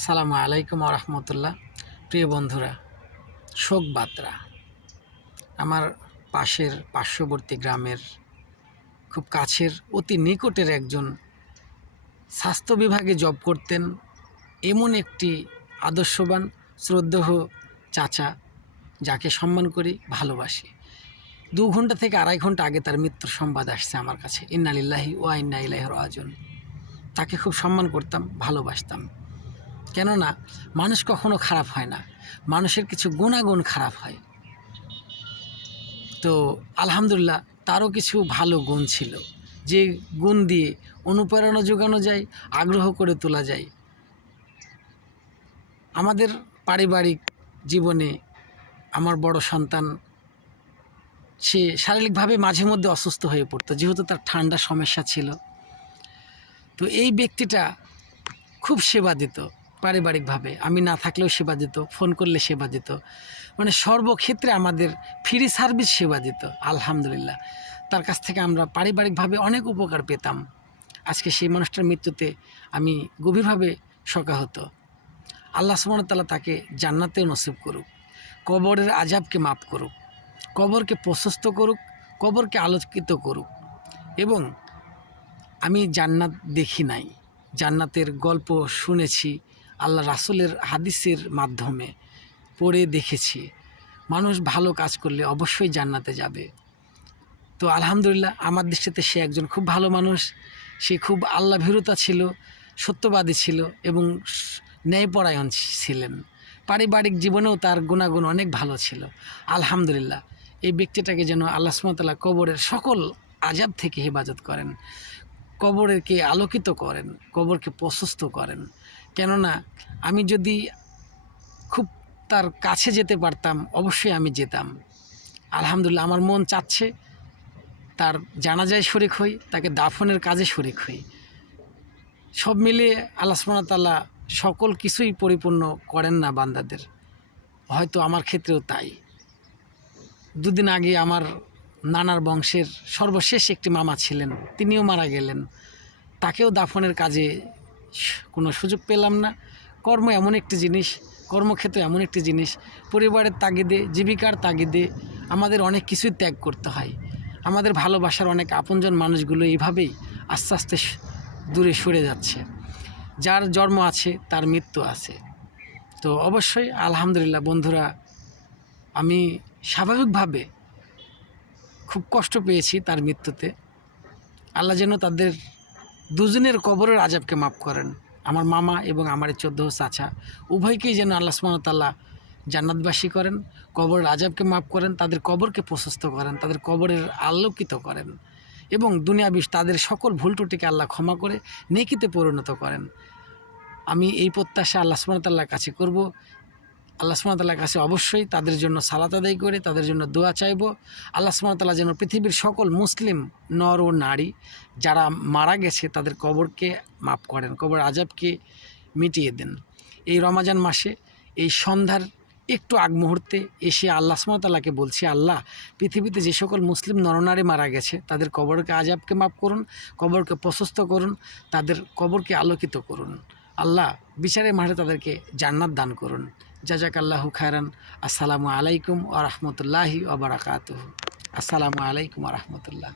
আসসালামু আলাইকুম রহমতুল্লাহ। প্রিয় বন্ধুরা, শোক বাত্রা আমার পার্শ্ববর্তী গ্রামের খুব কাছের অতি নিকটের একজন স্বাস্থ্য বিভাগে জব করতেন এমন একটি আদর্শবান শ্রদ্ধেয় চাচা, যাকে সম্মান করি, ভালোবাসি। 2 ঘন্টা থেকে 2.5 ঘন্টা আগে তার মৃত্যুর সংবাদ আসছে আমার কাছে। ইন্না লিল্লাহি ওয়া ইন্না ইলাইহি রাজিউন। তাকে খুব সম্মান করতাম, ভালোবাসতাম। কেননা মানুষ কখনো খারাপ হয় না, মানুষের কিছু গুণাগুণ খারাপ হয়। তো আলহামদুলিল্লাহ তারও কিছু ভালো গুণ ছিল, যে গুণ দিয়ে অনুপ্রেরণা যোগানো যায়, আগ্রহ করে তোলা যায়। আমাদের পারিবারিক জীবনে আমার বড় সন্তান, সে শারীরিকভাবে মাঝে মধ্যে অসুস্থ হয়ে পড়তো, যেহেতু তার ঠান্ডা সমস্যা ছিল। তো এই ব্যক্তিটা খুব সেবা দিত পারিবারিকভাবে, আমি না থাকলেও সেবা দিত, ফোন করলে সেবা দিত, মানে সর্বক্ষেত্রে আমাদের ফ্রি সার্ভিস সেবা দিত। আলহামদুলিল্লাহ তার কাছ থেকে আমরা পারিবারিকভাবে অনেক উপকার পেতাম। আজকে সেই মানুষটার মৃত্যুতে আমি গভীরভাবে শোকাহত। আল্লাহ সুবহানাহু ওয়া তাআলা তাকে জান্নাতেও নসিব করুক, কবরের আযাবকে মাফ করুক, কবরকে প্রশস্ত করুক, কবরকে আলোকিত করুক। এবং আমি জান্নাত দেখি নাই, জান্নাতের গল্প শুনেছি, আল্লাহ রাসূলের হাদিসের মাধ্যমে পড়ে দেখেছি। মানুষ ভালো কাজ করলে অবশ্যই জান্নাতে যাবে। তো আলহামদুলিল্লাহ আমার দৃষ্টিতে সে একজন খুব ভালো মানুষ। সে খুব আল্লাহ ভীরুতা ছিল, সত্যবাদী ছিল এবং ন্যায়পরায়ণ ছিলেন। পারিবারিক জীবনেও তার গুণাগুণ অনেক ভালো ছিল। আলহামদুলিল্লাহ এই ব্যক্তিটাকে যেন আল্লাহ সুবহানাহু ওয়া তাআলা কবরের সকল আযাব থেকে হেফাজত করেন, কবরকে আলোকিত করেন, কবরকে প্রশস্ত করেন। কেননা আমি যদি খুব তার কাছে যেতে পারতাম, অবশ্যই আমি যেতাম। আলহামদুলিল্লাহ আমার মন চাচ্ছে তার জানাজায় শরিক হই, তাকে দাফনের কাজে শরিক হই। সব মিলিয়ে আল্লাহ সুবহানাহু ওয়া তাআলা সকল কিছুই পরিপূর্ণ করেন না বান্দাদের, হয়তো আমার ক্ষেত্রেও তাই। 2 দিন আগে আমার নানার বংশের সর্বশেষ একটি মামা ছিলেন, তিনিও মারা গেলেন। তাকেও দাফনের কাজে কোনো সুযোগ পেলাম না। কর্ম এমন একটি জিনিস, কর্মক্ষেত্র এমন একটি জিনিস, পরিবারের তাগিদে, জীবিকার তাগিদে আমাদের অনেক কিছুই ত্যাগ করতে হয়। আমাদের ভালোবাসার অনেক আপনজন মানুষগুলো এইভাবেই আস্তে আস্তে দূরে সরে যাচ্ছে। যার জন্ম আছে তার মৃত্যু আছে। তো অবশ্যই আলহামদুলিল্লাহ বন্ধুরা, আমি স্বাভাবিকভাবে খুব কষ্ট পেয়েছি তার মৃত্যুতে। আল্লাহ যেন তাদের দুজনের কবরের আযাবকে মাফ করেন। আমার মামা এবং আমার 14 চাচা উভয়কেই যেন আল্লাহ সুবহানাহু ওয়া তাআলা জান্নাতবাসী করেন, কবরের আযাবকে মাফ করেন, তাদের কবরকে প্রশস্ত করেন, তাদের কবরের আলোকিত করেন এবং দুনিয়াবি তাদের সকল ভুল ত্রুটিকে আল্লাহ ক্ষমা করে নেকিতে পরিণত করেন। আমি এই প্রত্যাশা আল্লাহ সুবহানাহু ওয়া তাআলার কাছে করব। আল্লাহ সুবহানাহু ওয়া তাআলার কাছে অবশ্যই তাদের জন্য সালাত আদায় করে তাদের জন্য দোয়া চাইব। আল্লাহ সুবহানাহু ওয়া তাআলা যেন পৃথিবীর সকল মুসলিম নর ও নারী যারা মারা গেছে তাদের কবরকে মাফ করেন, কবরের আযাবকে মিটিয়ে দেন। এই রমজান মাসে এই সন্ধ্যার একটু আগ মুহূর্তে এসে আল্লাহ সুবহানাহু ওয়া তাআলাকে বলছি, আল্লাহ পৃথিবীতে যে সকল মুসলিম নরনারী মারা গেছে তাদের কবরকে আযাবকে মাফ করুন, কবরকে প্রশস্ত করুন, তাদের কবরকে আলোকিত করুন। আল্লাহ বিচারের মাঠে তাদেরকে জান্নাত দান করুন। জাযাকাল্লাহু খায়রান। আসসালামু আলাইকুম ওয়া রাহমাতুল্লাহি ওয়া বারাকাতুহু। আসসালামু আলাইকুম ওয়া রাহমাতুল্লাহ।